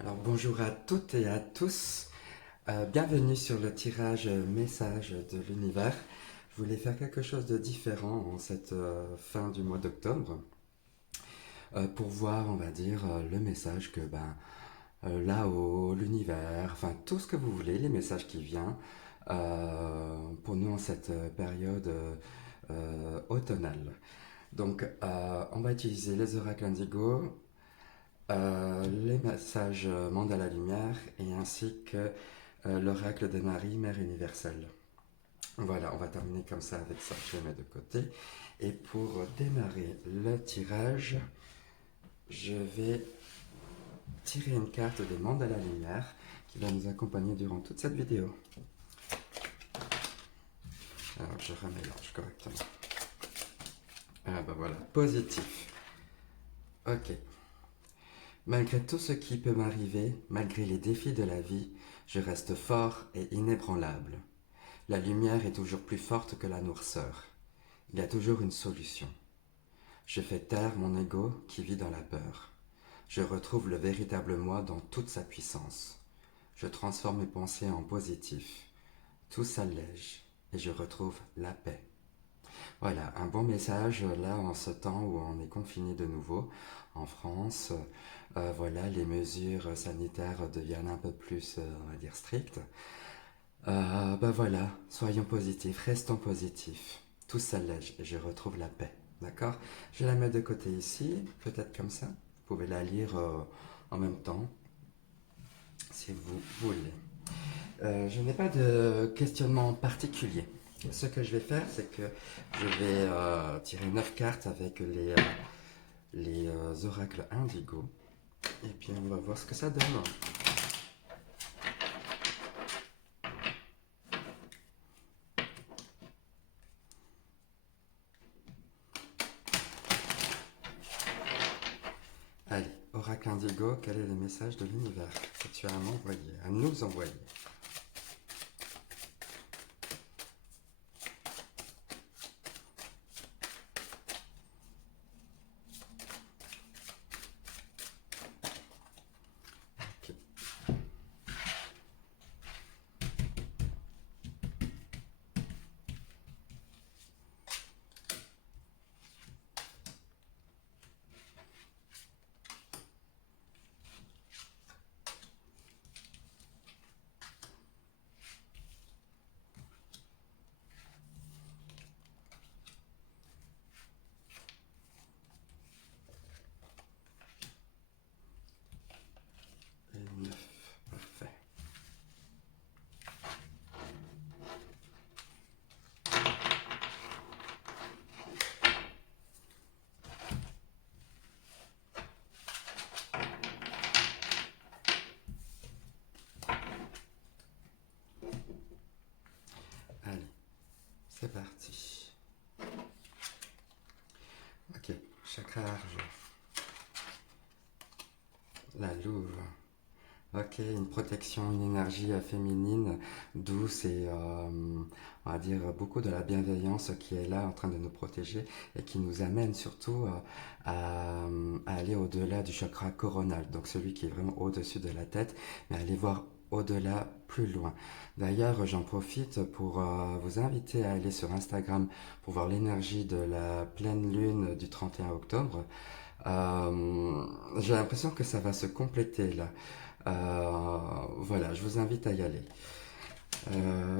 Alors bonjour à toutes et à tous. Bienvenue sur le tirage message de l'univers. Je voulais faire quelque chose de différent en cette fin du mois d'octobre pour voir, on va dire, le message que là-haut, l'univers, enfin tout ce que vous voulez, les messages qui viennent pour nous en cette période automnale. Donc on va utiliser les oracles indigo, les messages mandala lumière et ainsi que l'oracle de Marie, Mère universelle. Voilà, on va terminer comme ça avec ça, je les mets de côté. Et pour démarrer le tirage, je vais tirer une carte des mandala lumière qui va nous accompagner durant toute cette vidéo. Alors je remélange correctement. Ah bah voilà, positif. Ok. Malgré tout ce qui peut m'arriver, malgré les défis de la vie, je reste fort et inébranlable. La lumière est toujours plus forte que la noirceur. Il y a toujours une solution. Je fais taire mon ego qui vit dans la peur. Je retrouve le véritable moi dans toute sa puissance. Je transforme mes pensées en positif. Tout s'allège et je retrouve la paix. Voilà, un bon message là en ce temps où on est confiné de nouveau en France. Voilà, les mesures sanitaires deviennent un peu plus, on va dire, strictes. Voilà, soyons positifs, restons positifs. Tout s'allège et je retrouve la paix. D'accord? Je la mets de côté ici, peut-être comme ça. Vous pouvez la lire en même temps, si vous voulez. Je n'ai pas de questionnement particulier. Ce que je vais faire, c'est que je vais tirer 9 cartes avec les oracles indigo. Et puis on va voir ce que ça donne. Allez, oracle indigo, quel est le message de l'univers que tu as à m'envoyer, à nous envoyer? Ok. Et 9, parfait. Allez, c'est parti. Ok, chakra argent. La louve. Ok, une protection, une énergie féminine, douce et on va dire beaucoup de la bienveillance qui est là en train de nous protéger et qui nous amène surtout à aller au-delà du chakra coronal, donc celui qui est vraiment au-dessus de la tête, mais aller voir au-delà, plus loin. D'ailleurs, j'en profite pour vous inviter à aller sur Instagram pour voir l'énergie de la pleine lune du 31 octobre. J'ai l'impression que ça va se compléter là. Voilà, je vous invite à y aller.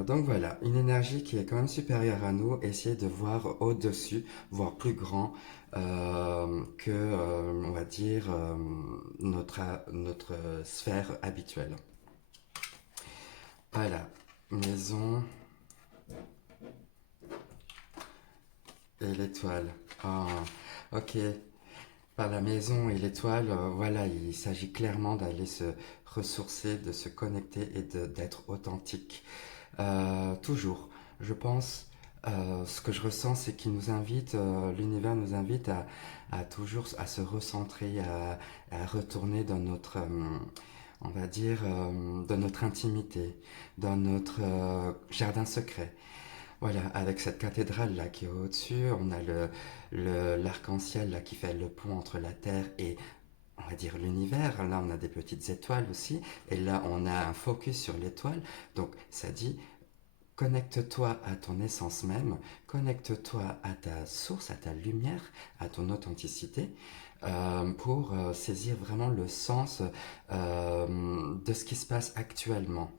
Donc voilà, une énergie qui est quand même supérieure à nous, essayez de voir au-dessus, voir plus grand que, on va dire, notre sphère habituelle. Voilà, maison et l'étoile. Ah, ok. Par la maison et l'étoile, voilà, il s'agit clairement d'aller se ressourcer, de se connecter et d'être authentique. Toujours, je pense, ce que je ressens, c'est qu'il nous invite, l'univers nous invite à toujours à se recentrer, à retourner dans notre, on va dire, dans notre intimité, dans notre jardin secret. Voilà, avec cette cathédrale là qui est au-dessus, on a l'arc-en-ciel là qui fait le pont entre la terre et on va dire l'univers. Là, on a des petites étoiles aussi. Et là, on a un focus sur l'étoile. Donc, ça dit, connecte-toi à ton essence même, connecte-toi à ta source, à ta lumière, à ton authenticité, pour saisir vraiment le sens de ce qui se passe actuellement.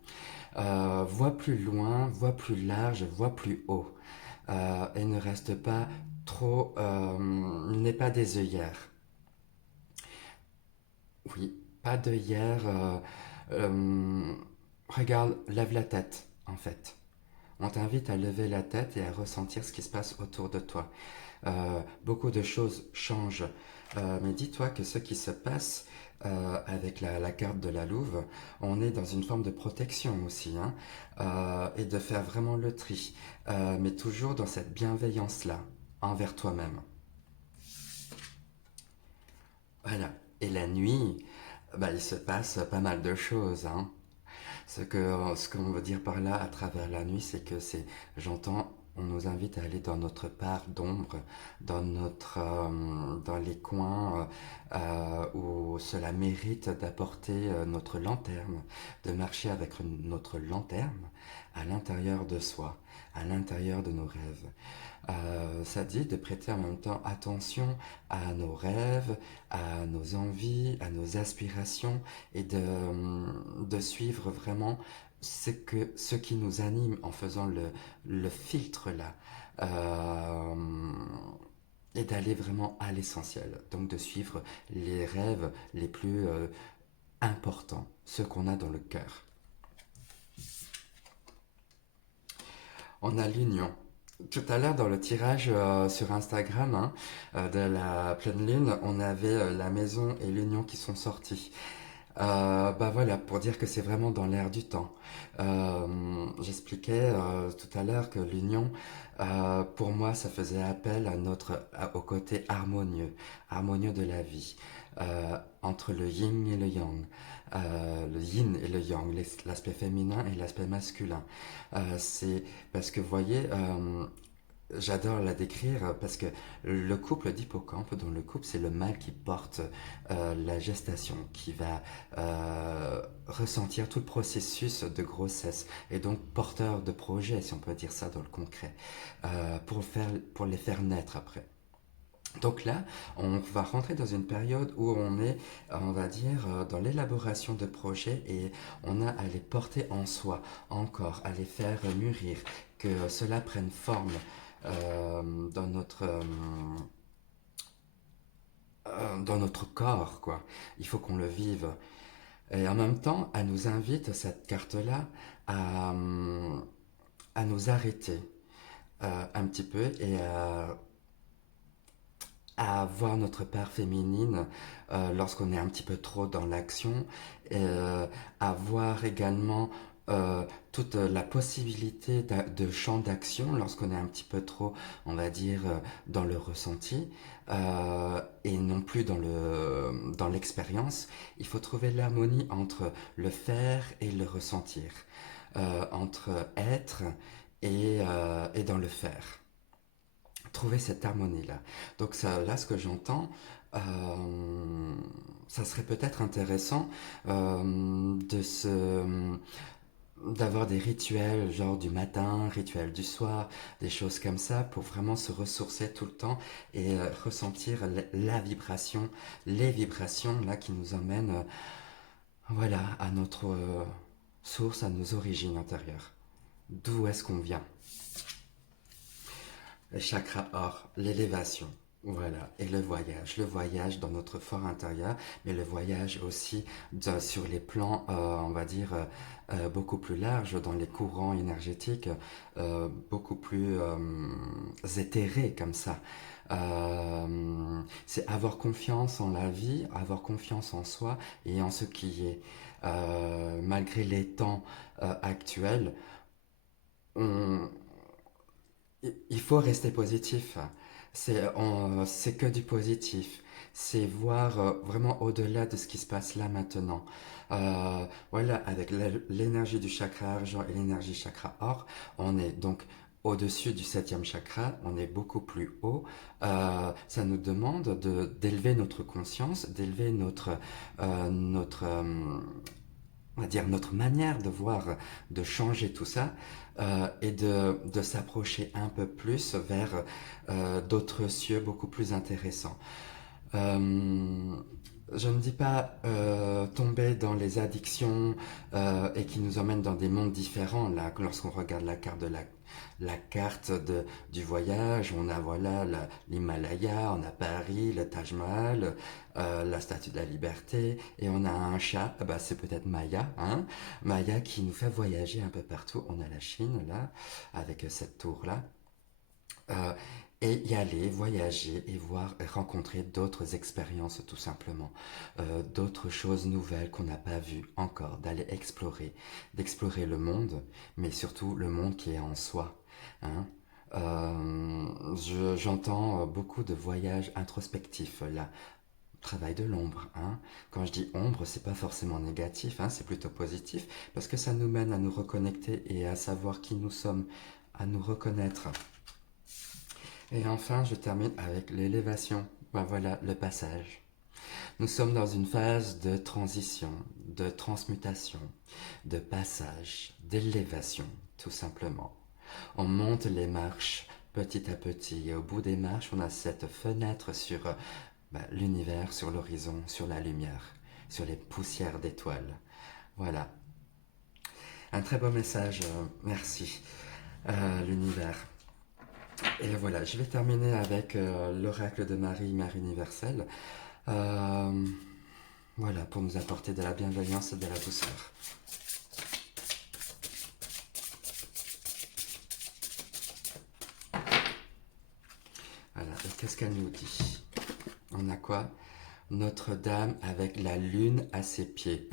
Vois plus loin, vois plus large, vois plus haut. Et ne reste pas trop, n'aie pas des œillères. Oui, pas d'œillères. Regarde, lève la tête, en fait. On t'invite à lever la tête et à ressentir ce qui se passe autour de toi. Beaucoup de choses changent, mais dis-toi que ce qui se passe avec la carte de la Louve, on est dans une forme de protection aussi, hein, et de faire vraiment le tri, mais toujours dans cette bienveillance-là, envers toi-même. Voilà. Et la nuit, bah, il se passe pas mal de choses, hein. Ce qu'on veut dire par là à travers la nuit, c'est que j'entends, on nous invite à aller dans notre part d'ombre, dans les coins où cela mérite d'apporter notre lanterne, de marcher avec notre lanterne à l'intérieur de soi, à l'intérieur de nos rêves. Ça dit de prêter en même temps attention à nos rêves, à nos envies, à nos aspirations et de suivre vraiment ce qui nous anime en faisant le filtre là. Euh, et d'aller vraiment à l'essentiel. Donc de suivre les rêves les plus importants, ceux qu'on a dans le cœur. On a l'union. Tout à l'heure, dans le tirage sur Instagram, hein, de la pleine lune, on avait la maison et l'union qui sont sortis. Bah voilà, pour dire que c'est vraiment dans l'air du temps. J'expliquais tout à l'heure que l'union, pour moi, ça faisait appel au côté harmonieux, harmonieux de la vie, entre le yin et le yang. Le yin et le yang, l'aspect féminin et l'aspect masculin. C'est parce que vous voyez, j'adore la décrire parce que le couple d'hippocampe, dont le couple c'est le mâle qui porte la gestation, qui va ressentir tout le processus de grossesse et donc porteur de projet, si on peut dire ça dans le concret, pour les faire naître après. Donc là, on va rentrer dans une période où on est, on va dire, dans l'élaboration de projets et on a à les porter en soi, encore, à les faire mûrir, que cela prenne forme dans notre corps, quoi. Il faut qu'on le vive. Et en même temps, elle nous invite, cette carte-là, à, à nous arrêter un petit peu et à voir notre part féminine lorsqu'on est un petit peu trop dans l'action, et à voir également toute la possibilité de champ d'action lorsqu'on est un petit peu trop, on va dire, dans le ressenti et non plus dans l'expérience. Il faut trouver l'harmonie entre le faire et le ressentir, entre être et dans le faire, trouver cette harmonie-là. Donc ça, là, ce que j'entends, euh, ça serait peut-être intéressant de d'avoir des rituels, genre du matin, rituels du soir, des choses comme ça, pour vraiment se ressourcer tout le temps et ressentir la vibration, les vibrations là qui nous emmènent, voilà, à notre source, à nos origines intérieures. D'où est-ce qu'on vient? Le chakra or, l'élévation. Voilà, et le voyage dans notre fort intérieur, mais le voyage aussi sur les plans, on va dire, beaucoup plus larges, dans les courants énergétiques, beaucoup plus éthérés comme ça. C'est avoir confiance en la vie, avoir confiance en soi et en ce qui est. Malgré les temps actuels, on, il faut rester positif. C'est que du positif. C'est voir vraiment au-delà de ce qui se passe là maintenant. Voilà, avec l'énergie du chakra argent et l'énergie chakra or, on est donc au-dessus du septième chakra, on est beaucoup plus haut. Ça nous demande d'élever notre conscience, d'élever on va dire notre manière de voir, de changer tout ça et de s'approcher un peu plus vers d'autres cieux beaucoup plus intéressants. Euh, je ne dis pas tomber dans les addictions et qui nous emmènent dans des mondes différents. Là, lorsqu'on regarde la carte du voyage, on a voilà l'Himalaya, on a Paris, le Taj Mahal, la Statue de la Liberté, et on a un chat, bah, c'est peut-être Maya, hein, Maya qui nous fait voyager un peu partout. On a la Chine là, avec cette tour-là. Euh, et y aller, voyager et voir, et rencontrer d'autres expériences tout simplement, d'autres choses nouvelles qu'on n'a pas vues encore, d'aller explorer, d'explorer le monde, mais surtout le monde qui est en soi. Hein. J'entends beaucoup de voyages introspectifs là, travail de l'ombre. Hein. Quand je dis ombre, c'est pas forcément négatif, hein, c'est plutôt positif parce que ça nous mène à nous reconnecter et à savoir qui nous sommes, à nous reconnaître. Et enfin, je termine avec l'élévation. Ben voilà, le passage. Nous sommes dans une phase de transition, de transmutation, de passage, d'élévation, tout simplement. On monte les marches petit à petit et au bout des marches, on a cette fenêtre sur l'univers, sur l'horizon, sur la lumière, sur les poussières d'étoiles. Voilà, un très beau message, merci, l'univers. Et voilà, je vais terminer avec l'oracle de Marie, Mère universelle. Euh, voilà, pour nous apporter de la bienveillance et de la douceur. Voilà, et qu'est-ce qu'elle nous dit? On a quoi? Notre-Dame avec la lune à ses pieds.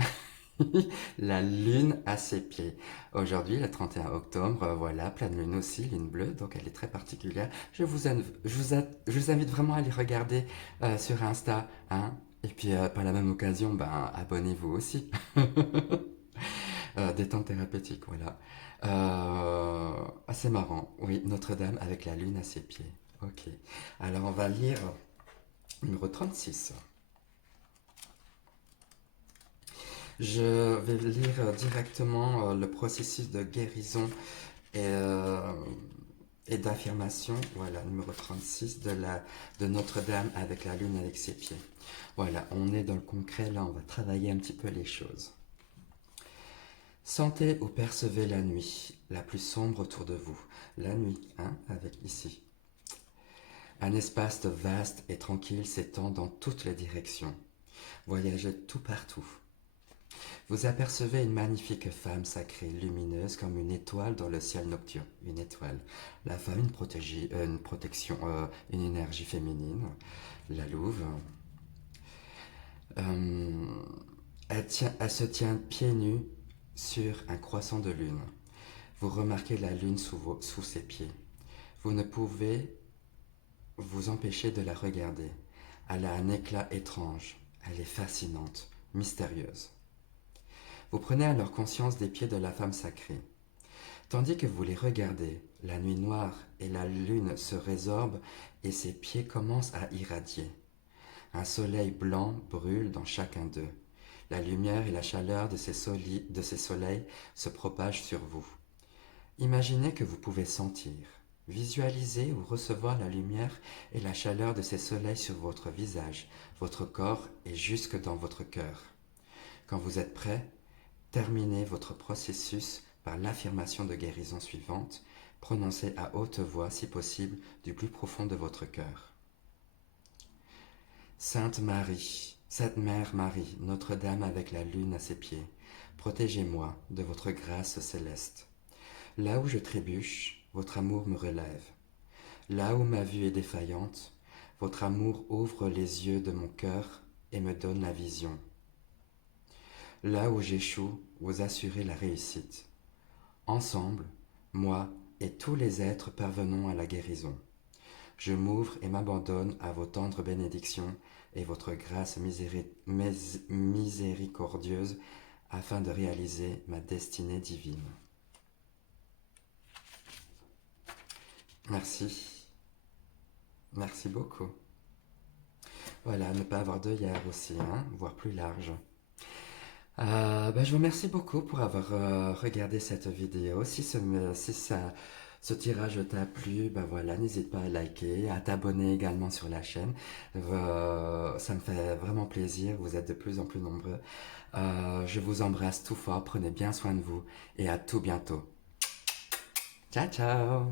La lune à ses pieds. Aujourd'hui, le 31 octobre, voilà, pleine lune aussi, lune bleue, donc elle est très particulière. Je vous invite vraiment à aller regarder sur Insta, hein. Et puis, par la même occasion, ben, abonnez-vous aussi. Détente thérapeutique, voilà. Assez marrant, oui, Notre-Dame avec la lune à ses pieds. Ok. Alors, on va lire numéro 36. Je vais lire directement le processus de guérison et, euh, et d'affirmation, voilà, numéro 36 de Notre-Dame avec la lune avec ses pieds. Voilà, on est dans le concret, là on va travailler un petit peu les choses. Sentez ou percevez la nuit, la plus sombre autour de vous. La nuit, hein, avec ici. Un espace vaste et tranquille s'étend dans toutes les directions. Voyagez tout partout. Vous apercevez une magnifique femme sacrée, lumineuse comme une étoile dans le ciel nocturne. Une étoile. La femme, une protection, une énergie féminine. La louve. Euh, elle se tient pieds nus sur un croissant de lune. Vous remarquez la lune sous ses pieds. Vous ne pouvez vous empêcher de la regarder. Elle a un éclat étrange. Elle est fascinante, mystérieuse. Vous prenez alors conscience des pieds de la femme sacrée. Tandis que vous les regardez, la nuit noire et la lune se résorbent et ses pieds commencent à irradier. Un soleil blanc brûle dans chacun d'eux. La lumière et la chaleur de ces soleils se propagent sur vous. Imaginez que vous pouvez sentir, visualiser ou recevoir la lumière et la chaleur de ces soleils sur votre visage, votre corps et jusque dans votre cœur. Quand vous êtes prêt, terminez votre processus par l'affirmation de guérison suivante, prononcée à haute voix si possible du plus profond de votre cœur. Sainte Marie, Sainte Mère Marie, Notre-Dame avec la lune à ses pieds, protégez-moi de votre grâce céleste. Là où je trébuche, votre amour me relève. Là où ma vue est défaillante, votre amour ouvre les yeux de mon cœur et me donne la vision. Là où j'échoue, vous assurez la réussite. Ensemble, moi et tous les êtres parvenons à la guérison. Je m'ouvre et m'abandonne à vos tendres bénédictions et votre grâce miséricordieuse afin de réaliser ma destinée divine. Merci. Merci beaucoup. Voilà, ne pas avoir d'œillère aussi, hein, voire plus large. Je vous remercie beaucoup pour avoir regardé cette vidéo. Si ce tirage t'a plu, bah voilà, n'hésite pas à liker, à t'abonner également sur la chaîne. Ça me fait vraiment plaisir, vous êtes de plus en plus nombreux. Je vous embrasse tout fort, prenez bien soin de vous et à tout bientôt. Ciao ciao!